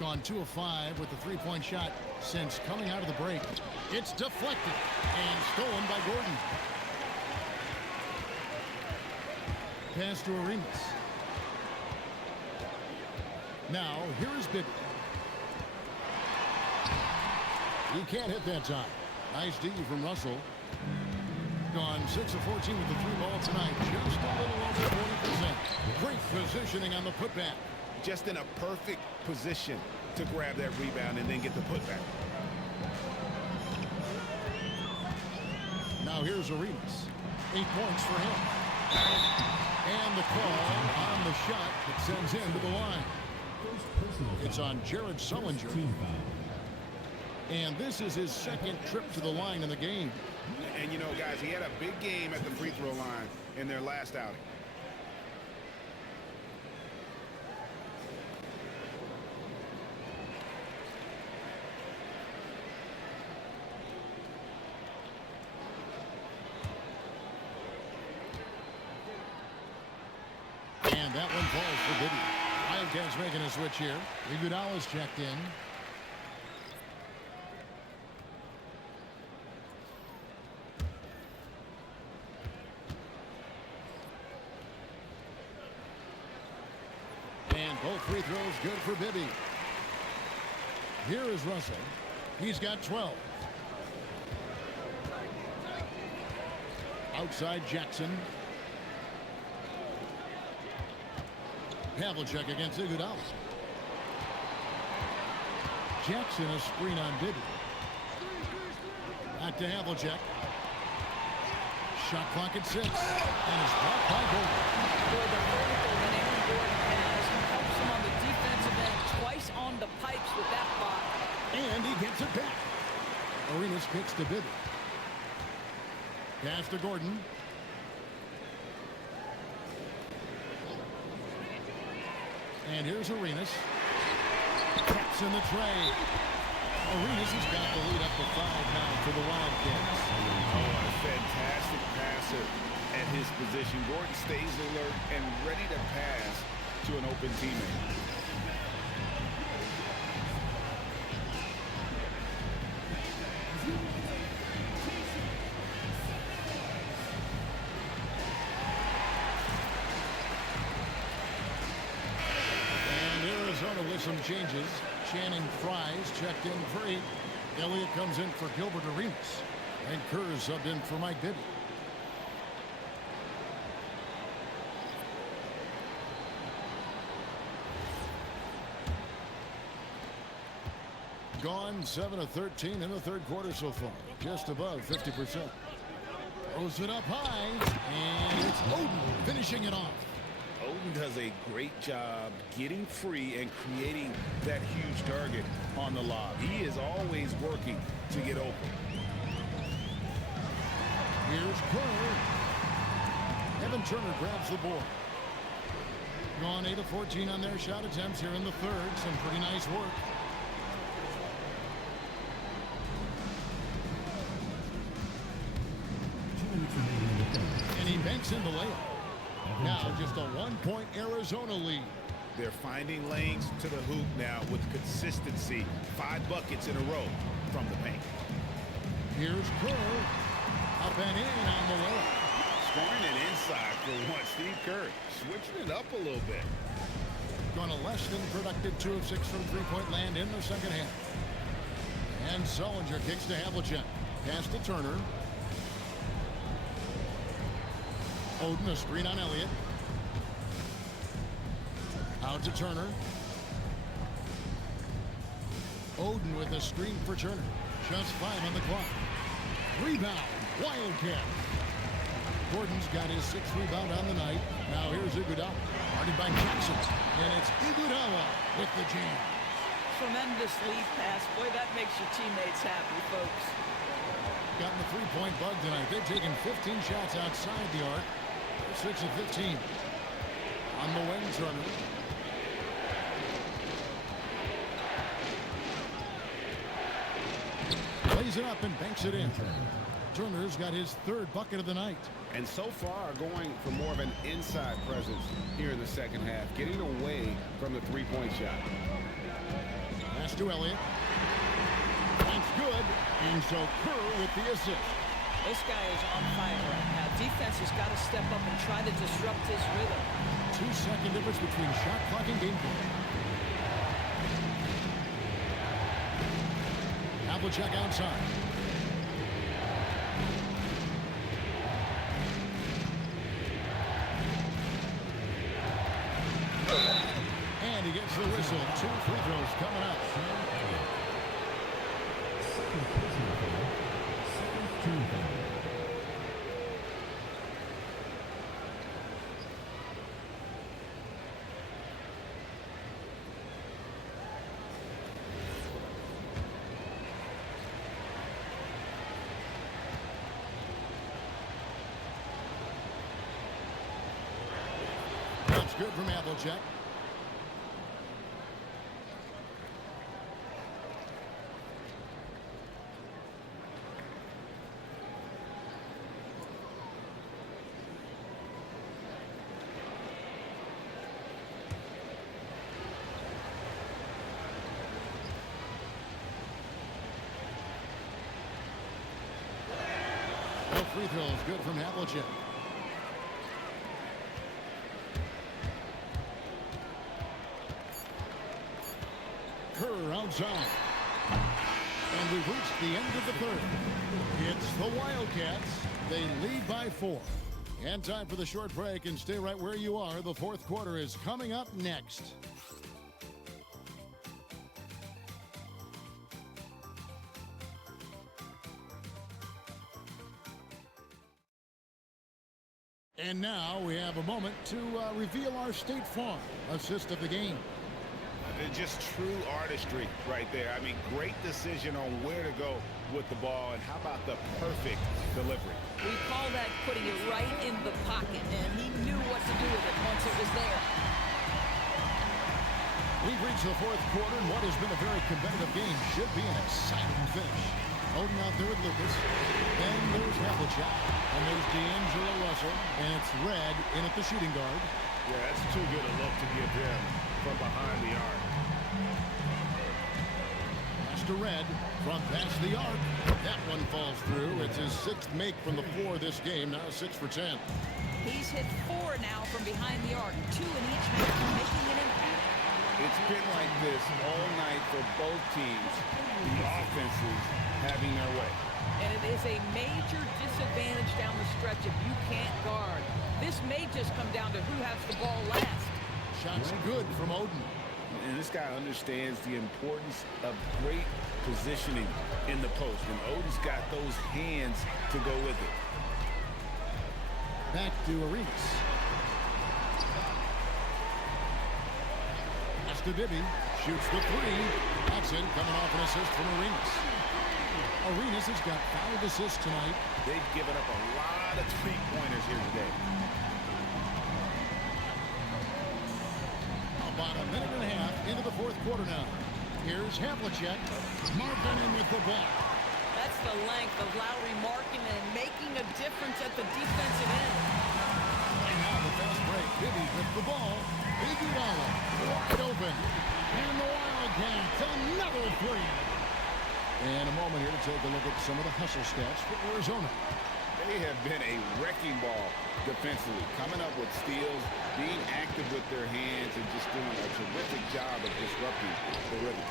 Gone 2 of 5 with the three-point shot since coming out of the break. It's deflected and stolen by Gordon. Pass to Arenas. Now, here is Bibby. He can't hit that time. Nice D from Russell. Gone 6 of 14 with the 3-ball tonight. Just a little over 40%. Great positioning on the putback. Just in a perfect position to grab that rebound and then get the putback. Now here's Arenas. 8 points for him. And the call on the shot that sends him to the line. It's on Jared Sullinger. And this is his 2nd trip to the line in the game. And you know, guys, he had a big game at the free throw line in their last outing. And that one falls for Bibby. Wildcats making a switch here. Iguodala's checked in. And both free throws good for Bibby. Here is Russell. He's got 12. Outside Jackson. Havlicek against Iguodala. Jackson a screen on Bibby. Back to Havlicek. Shot clock at 6. And is blocked by Gordon. For the vertical that Aaron Gordon has, helps him on the defensive end, twice on the pipes with that block. And he gets it back. Arenas kicks to Bibby. Pass to Gordon. And here's Arenas. Taps in the tray. Arenas has got the lead up to 5 now for the Wildcats. Oh, a fantastic passer at his position. Gordon stays alert and ready to pass to an open teammate. some changes. Channing Fries checked in for 8. Elliott comes in for Gilbert Arenas. And Kerr is subbed in for Mike Bibby. Gone 7 of 13 in the third quarter so far. Just above 50%. Throws it up high. And it's Oden finishing it off. Oden does a great job getting free and creating that huge target on the lob. He is always working to get open. Here's Kerr. Evan Turner grabs the board. Gone 8 of 14 on their shot attempts here in the third. Some pretty nice work. And he banks in the layup. Now just a 1-point Arizona lead. They're finding lanes to the hoop now with consistency. 5 buckets in a row from the paint. Here's Kerr. Up and in on the layup. Scoring it inside for once. Steve Kerr switching it up a little bit. Going to less than productive 2 of 6 from three-point land in the second half. And Sullinger kicks to Havlicek. Pass to Turner. Oden, a screen on Elliott. Out to Turner. Oden with a screen for Turner. Just 5 on the clock. Rebound. Wildcat. Gordon's got his 6th rebound on the night. Now here's Iguodala. Guarded by Jackson. And it's Iguodala with the jam. Tremendous lead pass. Boy, that makes your teammates happy, folks. Gotten the three-point bug tonight. They've taken 15 shots outside the arc. 6 of 15. On the wing, Turner. Lays it up and banks it in. Turner's got his 3rd bucket of the night. And so far going for more of an inside presence here in the second half. Getting away from the three-point shot. Pass to Elliott. That's good. And so Kerr with the assist. This guy is on fire right now. Defense has got to step up and try to disrupt his rhythm. 2-second difference between shot clock and game clock. Havlicek outside. And he gets the whistle. 2 free throws coming up. That's good from Havlicek. No free throws, good from Havlicek. Kerr outside. And we've reached the end of the third. It's the Wildcats. They lead by 4. And time for the short break, and stay right where you are. The fourth quarter is coming up next. And now we have a moment to reveal our State Farm assist of the game. Just true artistry right there. I mean, great decision on where to go with the ball, and how about the perfect delivery? We call that putting it right in the pocket, and he knew what to do with it once it was there. We've reached the fourth quarter, and what has been a very competitive game should be an exciting finish. Holding out there with Lucas. Then there's Havlicek, and there's D'Angelo Russell, and it's Red in at the shooting guard. Yeah, that's too good a look to give him from behind the arc. Pass to Red from past the arc. That one falls through. It's his 6th make from the floor this game. Now 6 for 10. He's hit 4 now from behind the arc. 2 in each half, making an impact. It's been like this all night for both teams. The offenses having their way. And it is a major disadvantage down the stretch if you can't guard. This may just come down to who has the ball last. Shots good from Oden. And this guy understands the importance of great positioning in the post. And Oden's got those hands to go with it. Back to Arenas. Pass to Bibby. Shoots the three. That's in, coming off an assist from Arenas. Arenas has got 5 assists tonight. They've given up a lot of three-pointers here today. About a minute and a half into the fourth quarter now. Here's Havlicek. Markkanen with the block. That's the length of Lauri Markkanen making a difference at the defensive end. And now the fast break. Bibby with the ball. Iguodala wide open. And the Wildcats another three. And a moment here to take a look at some of the hustle stats for Arizona. They have been a wrecking ball defensively, coming up with steals, being active with their hands, and just doing a terrific job of disrupting the rhythm.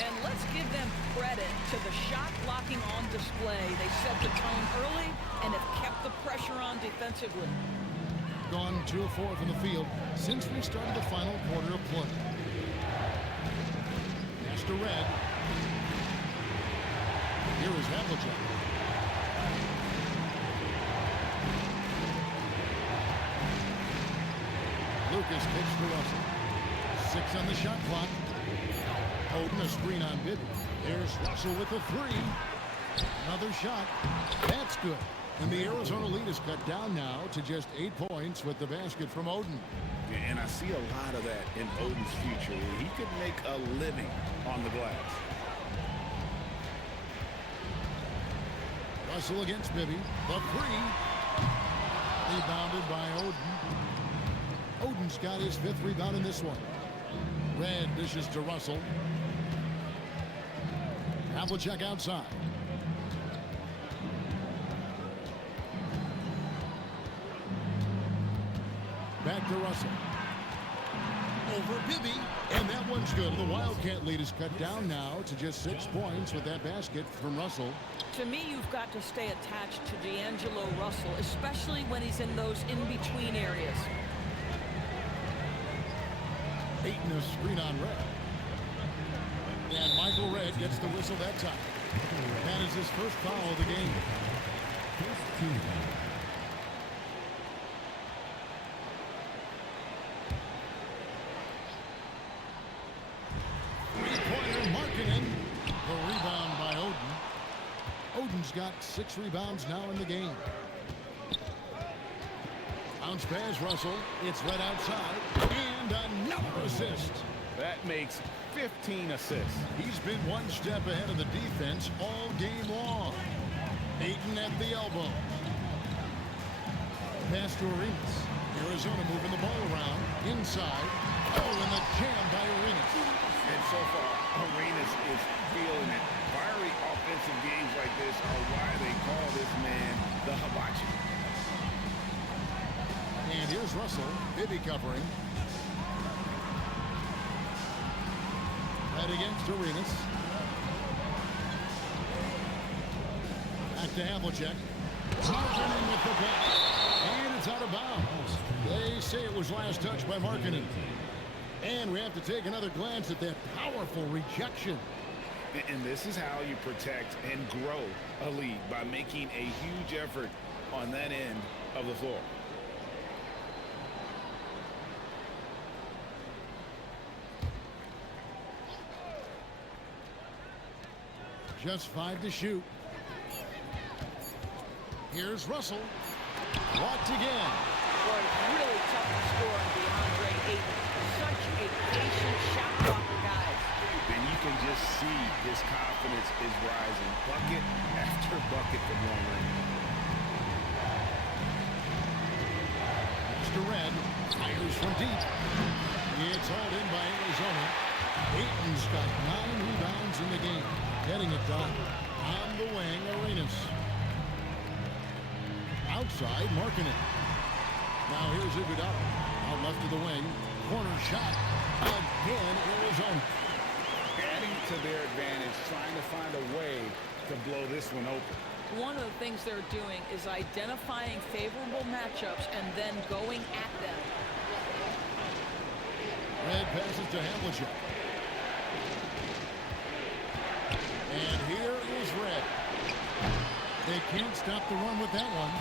And let's give them credit to the shot blocking on display. They set the tone early and have kept the pressure on defensively. Gone 2 of 4 from the field since we started the final quarter of play. Pass to Red. Here is Havlicek. Lucas kicks to Russell. 6 on the shot clock. Oden a screen on Bibby. There's Russell with the three. Another shot. That's good. And the Arizona lead is cut down now to just 8 points with the basket from Oden. And I see a lot of that in Oden's future. He could make a living on the glass. Russell against Bibby. The three. Rebounded by Oden. Oden's got his 5th rebound in this one. Red dishes to Russell. Havlicek outside. Back to Russell. Over Bibby. And that one's good. The Wildcat lead is cut down now to just 6 points with that basket from Russell. To me, you've got to stay attached to D'Angelo Russell, especially when he's in those in-between areas. Ayton a screen on Red. And Michael Red gets the whistle that time. That is his first foul of the game. First team. Three-pointer Markkanen. The rebound by Oden. Oden's got 6 rebounds now in the game. Bounce pass, Russell. It's Red outside. And another assist. That makes 15 assists. He's been one step ahead of the defense all game long. Ayton at the elbow. Pass to Arenas. Arizona moving the ball around. Inside. Oh, and the jam by Arenas. And so far, Arenas is feeling it. Fiery offensive games like this are why they call this man the Hibachi. And here's Russell. Bibby covering. Red against Arenas. Back to Havlicek. Markkanen with the block. And it's out of bounds. They say it was last touched by Markkanen. And we have to take another glance at that powerful rejection. And this is how you protect and grow a lead, by making a huge effort on that end of the floor. Just 5 to shoot. Here's Russell. Blocked again. Boy, it's really tough to score on DeAndre Ayton. Such a patient shot blocker, guys. And you can just see his confidence is rising. Bucket after bucket from long range. Mr. Red fires from deep. It's hauled in by Arizona. Ayton's got 9 rebounds in the game. Getting it done. On the wing, Arenas. Outside, Markkanen. Now here's Iguodala. Out left of the wing. Corner shot. Again, Arizona. Arizona. Adding to their advantage, trying to find a way to blow this one open. One of the things they're doing is identifying favorable matchups and then going at them. Red passes to Havlicek. And here is Red. They can't stop the run with that one.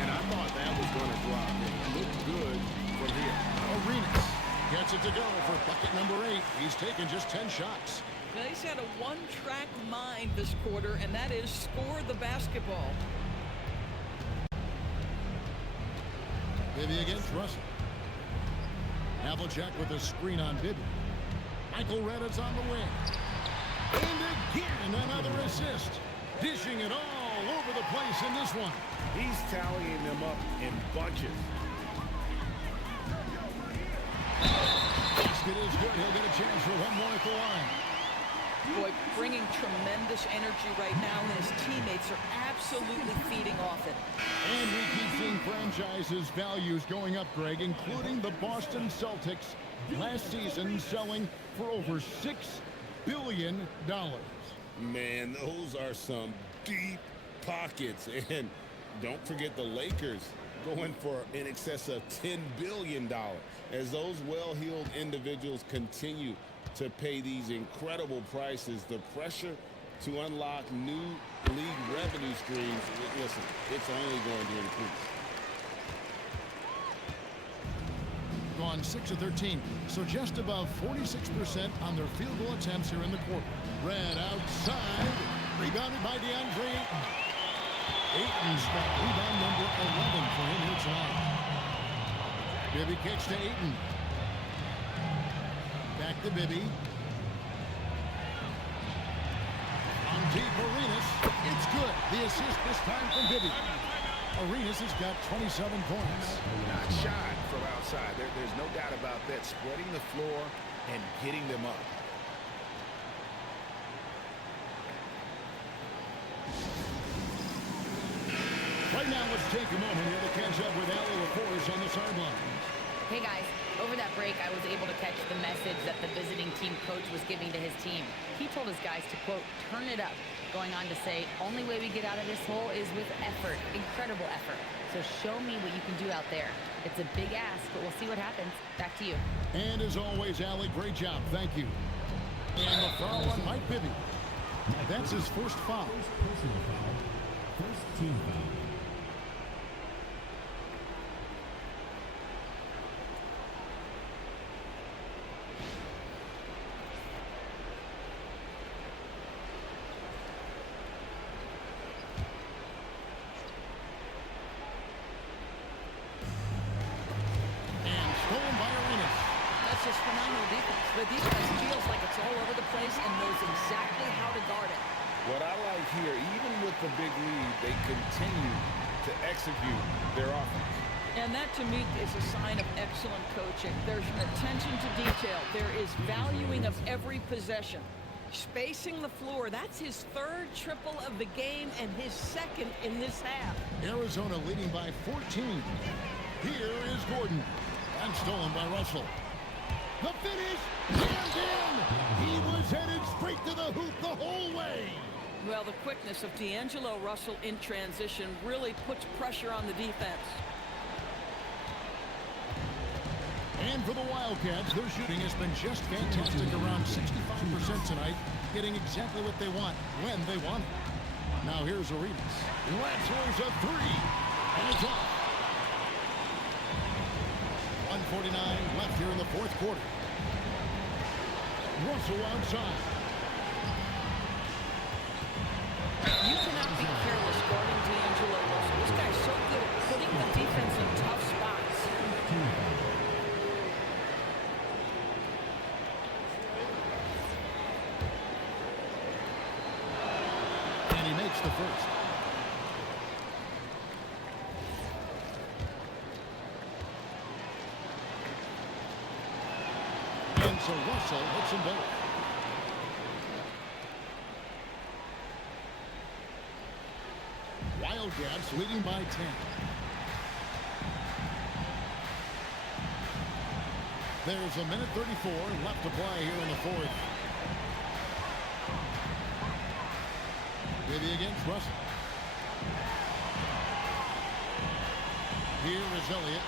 And I thought that was going to drop. It looked good from here. Arenas gets it to go for bucket number 8. He's taken just 10 shots. Now, he's had a one-track mind this quarter, and that is score the basketball. Bibby against Russell. Havlicek with a screen on Bibby. Michael Reda's on the wing. And again, another assist. Dishing it all over the place in this one. He's tallying them up in bunches. Basket is good. He'll get a chance for one more at the line. Boy, bringing tremendous energy right now, and his teammates are absolutely feeding off it. And we keep seeing franchises' values going up, Greg, including the Boston Celtics last season selling for over $6 billion. Man, those are some deep pockets. And don't forget the Lakers going for in excess of $10 billion. As those well-heeled individuals continue to pay these incredible prices, the pressure to unlock new league revenue streams, listen, it's only going to increase. Gone 6 of 13, so just above 46% on their field goal attempts here in the quarter. Red outside, rebounded by DeAndre Ayton. Ayton's got rebound number 11 for him here tonight. Bibby kicks to Ayton. Back to Bibby. On deep, Arenas. It's good. The assist this time from Bibby. Arenas has got 27 points. Not shot from outside. There's no doubt about that. Spreading the floor and getting them up. Right now, let's take a moment here to catch up with Allie LaForce on the sideline. Hey guys, over that break I was able to catch the message that the visiting team coach was giving to his team. He told his guys to, quote, turn it up, going on to say, only way we get out of this hole is with effort, incredible effort. So show me what you can do out there. It's a big ask, but we'll see what happens. Back to you. And as always, Allie, great job. Thank you. And the foul on Mike Bibby. That's his first foul. First personal foul. First team foul. Just phenomenal defense. The defense feels like it's all over the place and knows exactly how to guard it. What I like here, even with the big lead, they continue to execute their offense. And that, to me, is a sign of excellent coaching. There's an attention to detail. There is valuing of every possession. Spacing the floor, that's his third triple of the game and his second in this half. Arizona leading by 14. Here is Gordon. And stolen by Russell. The finish, jammed in. He was headed straight to the hoop the whole way. Well, the quickness of D'Angelo Russell in transition really puts pressure on the defense. And for the Wildcats, their shooting has been just fantastic, around 65% tonight, getting exactly what they want, when they want it. Now here's Arenas. Lancers a three, and it's off. 1:49 left here in the fourth quarter. Russell outside. You cannot be careless guarding D'Angelo Russell. This guy's so good at putting the defense in tough spots. And he makes the first. So Russell hits them both. Wildcats leading by 10. There's a minute 34 left to play here in the fourth. Bibby against Russell. Here is Elliott.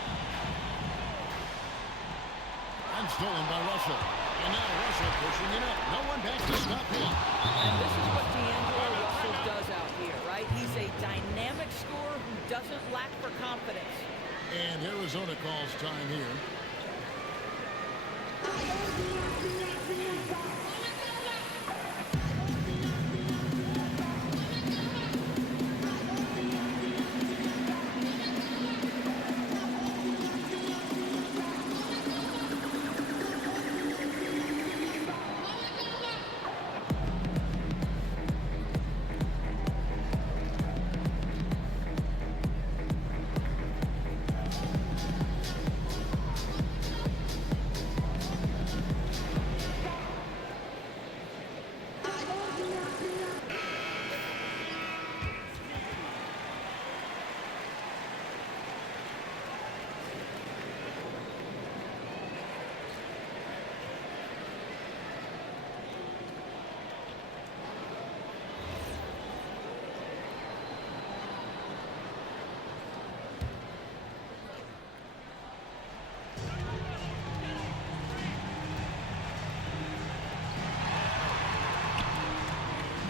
And stolen by Russell. And now Russell pushing it up. No one back to stop him. And this is what D'Angelo Russell does out here, right? He's a dynamic scorer who doesn't lack for confidence. And Arizona calls time here.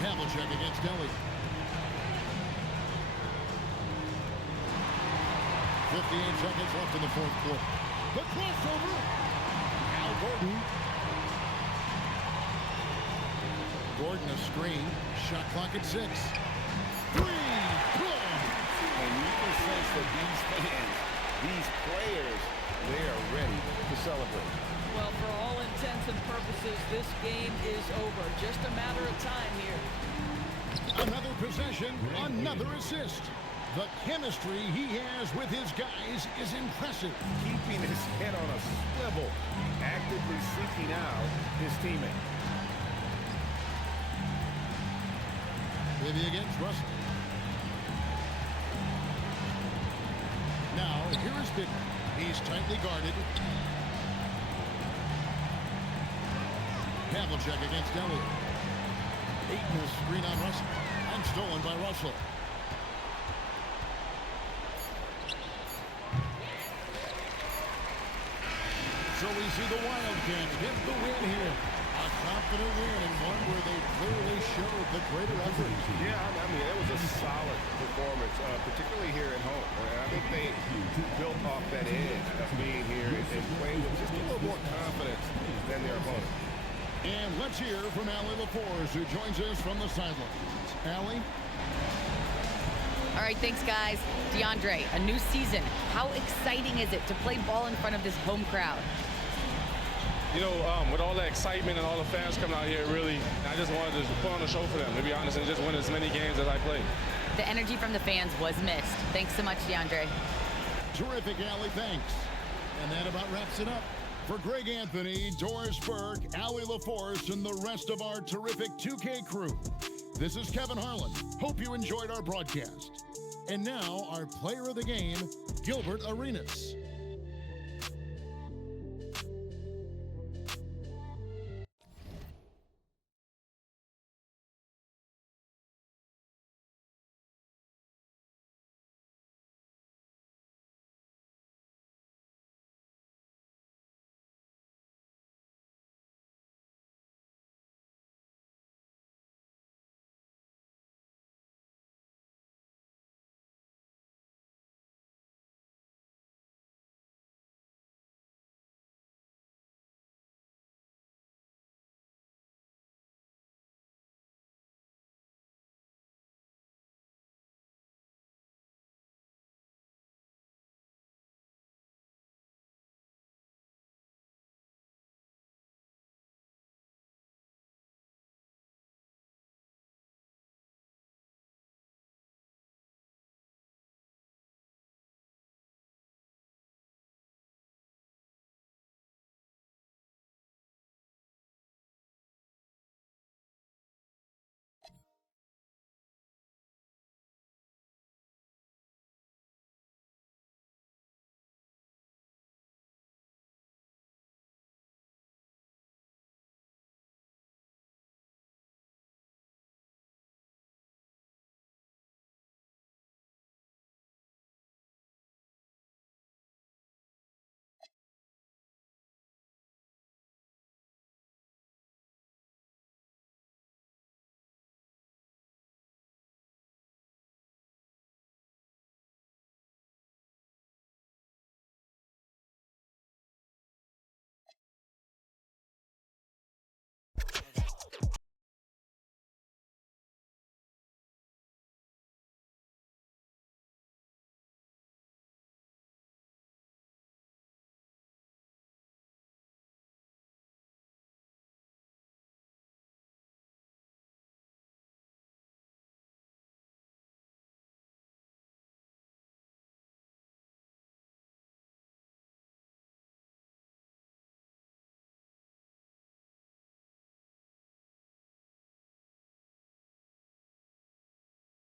Havlicek against Elliott. 58 seconds left in the fourth quarter. The crossover. Al Gordon. Gordon a screen. Shot clock at 6. 3. Good. And you can sense that these fans, these players, they are ready to celebrate. Well, for all intents and purposes, this game is over. Just a matter of time here. Another possession, another assist. The chemistry he has with his guys is impressive. Keeping his head on a swivel, actively seeking out his teammate. Bibby against Russell. Now, here is Bibby. He's tightly guarded. Havlicek against Elliott. Ayton a screen on Russell. And stolen by Russell. So we see the Wildcats get the win here. A confident win and one where they clearly showed the greater effort. Yeah, I mean, it was a solid performance, particularly here at home. And I think they built off that edge of being here and playing with just a little more confidence than their opponent. And let's hear from Allie LaForce, who joins us from the sidelines. Allie? All right, thanks, guys. DeAndre, a new season. How exciting is it to play ball in front of this home crowd? You know, with all the excitement and all the fans coming out here, really, I just wanted to put on a show for them, to be honest, and just win as many games as I played. The energy from the fans was missed. Thanks so much, DeAndre. Terrific, Allie. Thanks. And that about wraps it up. For Greg Anthony, Doris Burke, Allie LaForce, and the rest of our terrific 2K crew, this is Kevin Harlan. Hope you enjoyed our broadcast. And now, our player of the game, Gilbert Arenas.